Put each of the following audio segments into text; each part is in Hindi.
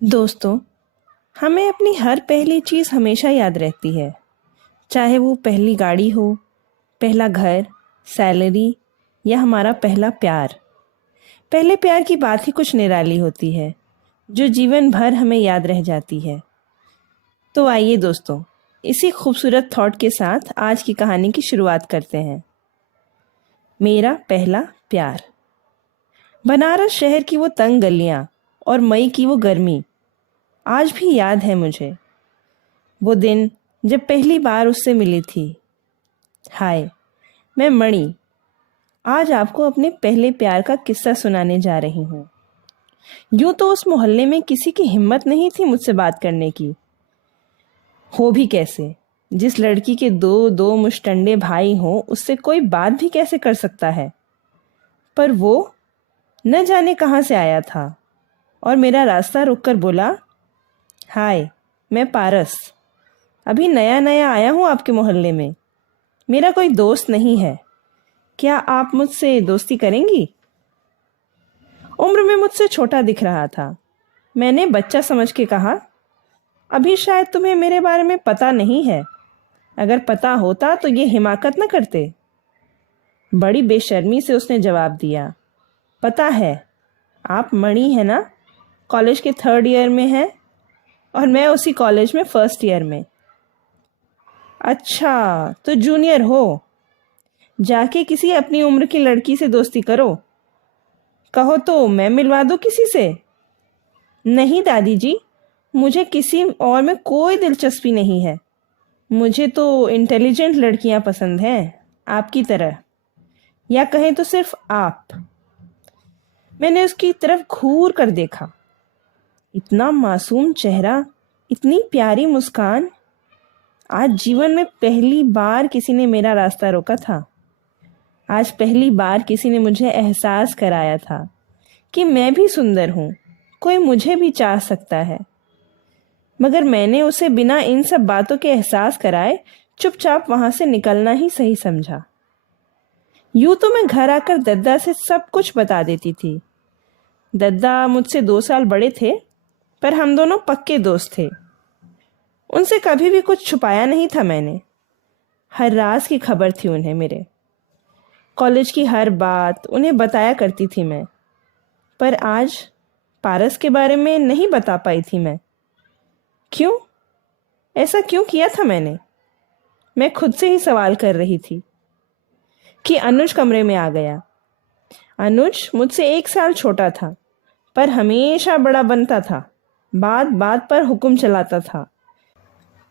दोस्तों, हमें अपनी हर पहली चीज़ हमेशा याद रहती है। चाहे वो पहली गाड़ी हो, पहला घर, सैलरी या हमारा पहला प्यार। पहले प्यार की बात ही कुछ निराली होती है, जो जीवन भर हमें याद रह जाती है। तो आइए दोस्तों, इसी खूबसूरत थॉट के साथ आज की कहानी की शुरुआत करते हैं। मेरा पहला प्यार। बनारस शहर की वो तंग गलियां और मई की वो गर्मी आज भी याद है मुझे। वो दिन जब पहली बार उससे मिली थी। हाय, मैं मणि आज आपको अपने पहले प्यार का किस्सा सुनाने जा रही हूँ। यूं तो उस मोहल्ले में किसी की हिम्मत नहीं थी मुझसे बात करने की। हो भी कैसे, जिस लड़की के दो दो मुश्तंडे भाई हों उससे कोई बात भी कैसे कर सकता है। पर वो न जाने कहाँ से आया था और मेरा रास्ता रोककर बोला, हाय, मैं पारस, अभी नया नया आया हूँ आपके मोहल्ले में। मेरा कोई दोस्त नहीं है, क्या आप मुझसे दोस्ती करेंगी? उम्र में मुझसे छोटा दिख रहा था। मैंने बच्चा समझ के कहा, अभी शायद तुम्हें मेरे बारे में पता नहीं है। अगर पता होता तो ये हिमाकत न करते। बड़ी बेशर्मी से उसने जवाब दिया, पता है, आप मणि है ना, कॉलेज के 3rd ईयर में हैं और मैं उसी कॉलेज में 1st ईयर में। अच्छा, तो जूनियर हो। जाके किसी अपनी उम्र की लड़की से दोस्ती करो। कहो तो मैं मिलवा दूँ किसी से। नहीं दादी जी, मुझे किसी और में कोई दिलचस्पी नहीं है। मुझे तो इंटेलिजेंट लड़कियां पसंद हैं, आपकी तरह, या कहें तो सिर्फ आप। मैंने उसकी तरफ घूर कर देखा। इतना मासूम चेहरा, इतनी प्यारी मुस्कान। आज जीवन में पहली बार किसी ने मेरा रास्ता रोका था। आज पहली बार किसी ने मुझे एहसास कराया था कि मैं भी सुंदर हूँ, कोई मुझे भी चाह सकता है। मगर मैंने उसे बिना इन सब बातों के एहसास कराए चुपचाप वहां से निकलना ही सही समझा। यूं तो मैं घर आकर दद्दा से सब कुछ बता देती थी। दद्दा मुझसे 2 साल बड़े थे, पर हम दोनों पक्के दोस्त थे। उनसे कभी भी कुछ छुपाया नहीं था मैंने। हर राज की खबर थी उन्हें मेरे। कॉलेज की हर बात उन्हें बताया करती थी मैं। पर आज पारस के बारे में नहीं बता पाई थी मैं। क्यों? ऐसा क्यों किया था मैंने? मैं खुद से ही सवाल कर रही थी कि अनुज कमरे में आ गया। अनुज मुझसे 1 साल छोटा था, पर हमेशा बड़ा बनता था। बात बात पर हुक्म चलाता था।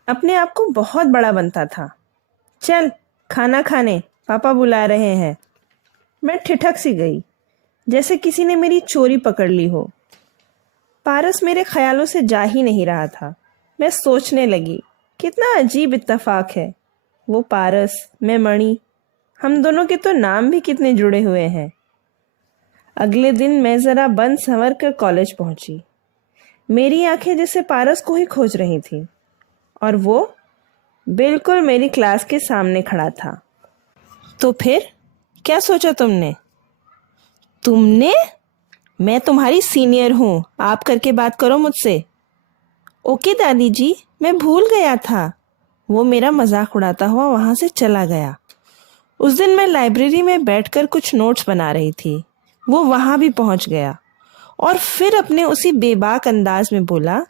अपने आप को बहुत बड़ा बनता था। चल खाना खाने, पापा बुला रहे हैं। मैं ठिठक सी गई, जैसे किसी ने मेरी चोरी पकड़ ली हो। पारस मेरे ख्यालों से जा ही नहीं रहा था। मैं सोचने लगी, कितना अजीब इत्तेफाक है। वो पारस, मैं मणि, हम दोनों के तो नाम भी कितने जुड़े हुए हैं। अगले दिन मैं जरा बन संवर कर कॉलेज पहुंची। मेरी आंखें जैसे पारस को ही खोज रही थी, और वो बिल्कुल मेरी क्लास के सामने खड़ा था। तो फिर क्या सोचा तुमने? तुमने? मैं तुम्हारी सीनियर हूँ, आप करके बात करो मुझसे। ओके दादी जी, मैं भूल गया था। वो मेरा मजाक उड़ाता हुआ वहां से चला गया। उस दिन मैं लाइब्रेरी में बैठकर कुछ नोट्स बना रही थी। वो वहां भी पहुंच गया और फिर अपने उसी बेबाक अंदाज में बोला,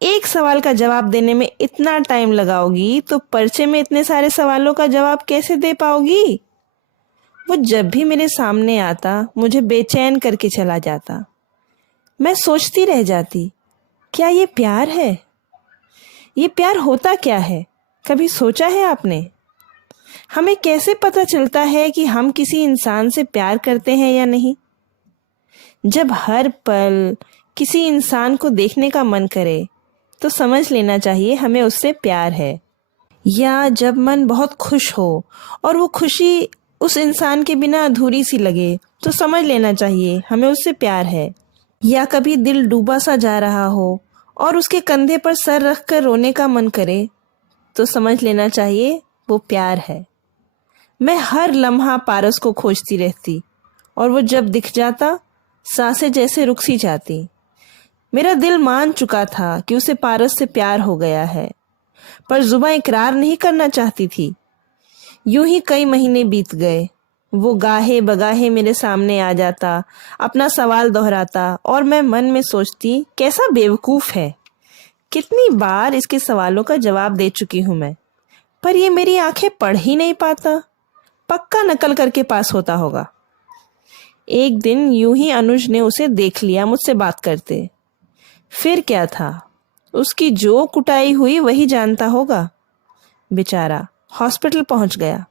एक सवाल का जवाब देने में इतना टाइम लगाओगी तो पर्चे में इतने सारे सवालों का जवाब कैसे दे पाओगी? वो जब भी मेरे सामने आता मुझे बेचैन करके चला जाता। मैं सोचती रह जाती, क्या ये प्यार है? ये प्यार होता क्या है? कभी सोचा है आपने? हमें कैसे पता चलता है कि हम किसी इंसान से प्यार करते हैं या नहीं? जब हर पल किसी इंसान को देखने का मन करे तो समझ लेना चाहिए हमें उससे प्यार है। या जब मन बहुत खुश हो और वो खुशी उस इंसान के बिना अधूरी सी लगे तो समझ लेना चाहिए हमें उससे प्यार है। या कभी दिल डूबा सा जा रहा हो और उसके कंधे पर सर रख कर रोने का मन करे तो समझ लेना चाहिए वो प्यार है। मैं हर लम्हा पारस को खोजती रहती और वो जब दिख जाता सांसें जैसे रुक सी जाती। मेरा दिल मान चुका था कि उसे पारस से प्यार हो गया है, पर जुबां इकरार नहीं करना चाहती थी। यूं ही कई महीने बीत गए। वो गाहे बगाहे मेरे सामने आ जाता, अपना सवाल दोहराता और मैं मन में सोचती, कैसा बेवकूफ है। कितनी बार इसके सवालों का जवाब दे चुकी हूं मैं, पर ये मेरी आंखें पढ़ ही नहीं पाता। पक्का नकल करके पास होता होगा। एक दिन यूं ही अनुज ने उसे देख लिया मुझसे बात करते। फिर क्या था, उसकी जो कुटाई हुई वही जानता होगा। बेचारा हॉस्पिटल पहुंच गया।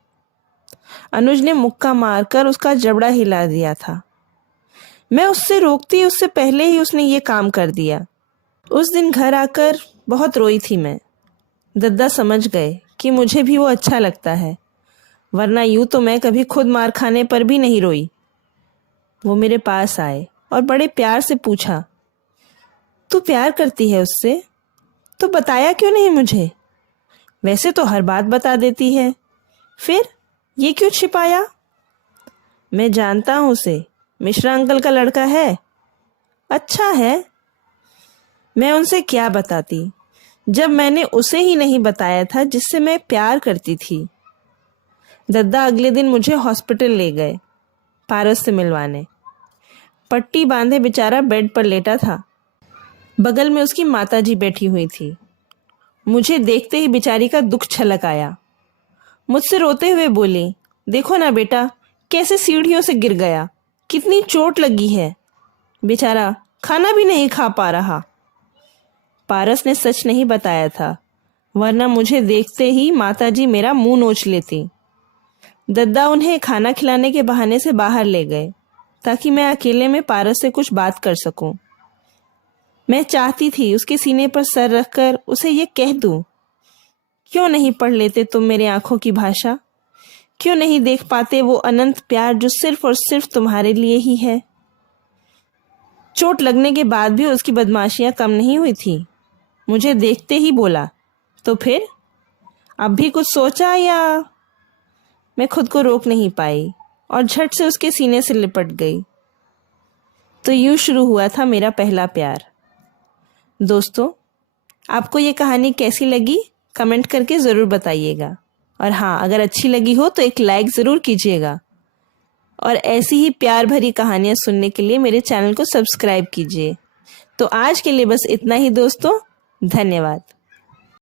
अनुज ने मुक्का मारकर उसका जबड़ा हिला दिया था। मैं उससे रोकती उससे पहले ही उसने ये काम कर दिया। उस दिन घर आकर बहुत रोई थी मैं। दद्दा समझ गए कि मुझे भी वो अच्छा लगता है, वरना यूं तो मैं कभी खुद मार खाने पर भी नहीं रोई। वो मेरे पास आए और बड़े प्यार से पूछा, तू प्यार करती है उससे? तो बताया क्यों नहीं मुझे? वैसे तो हर बात बता देती है, फिर ये क्यों छिपाया? मैं जानता हूं उसे, मिश्रा अंकल का लड़का है। अच्छा है। मैं उनसे क्या बताती, जब मैंने उसे ही नहीं बताया था जिससे मैं प्यार करती थी। दद्दा अगले दिन मुझे हॉस्पिटल ले गए पारस से मिलवाने। पट्टी बांधे बेचारा बेड पर लेटा था। बगल में उसकी माताजी बैठी हुई थी। मुझे देखते ही बेचारी का दुख छलक आया। मुझसे रोते हुए बोली, देखो ना बेटा, कैसे सीढ़ियों से गिर गया, कितनी चोट लगी है। बेचारा खाना भी नहीं खा पा रहा। पारस ने सच नहीं बताया था, वरना मुझे देखते ही माताजी मेरा मुंह नोच लेती। दद्दा उन्हें खाना खिलाने के बहाने से बाहर ले गए, ताकि मैं अकेले में पारस से कुछ बात कर सकूं। मैं चाहती थी उसके सीने पर सर रखकर उसे ये कह दूं, क्यों नहीं पढ़ लेते तुम मेरी आंखों की भाषा? क्यों नहीं देख पाते वो अनंत प्यार जो सिर्फ और सिर्फ तुम्हारे लिए ही है? चोट लगने के बाद भी उसकी बदमाशियां कम नहीं हुई थी। मुझे देखते ही बोला, तो फिर अब भी कुछ सोचा या? मैं खुद को रोक नहीं पाई और झट से उसके सीने से लिपट गई। तो यूं शुरू हुआ था मेरा पहला प्यार। दोस्तों, आपको ये कहानी कैसी लगी कमेंट करके ज़रूर बताइएगा। और हाँ, अगर अच्छी लगी हो तो एक लाइक ज़रूर कीजिएगा। और ऐसी ही प्यार भरी कहानियाँ सुनने के लिए मेरे चैनल को सब्सक्राइब कीजिए। तो आज के लिए बस इतना ही दोस्तों, धन्यवाद।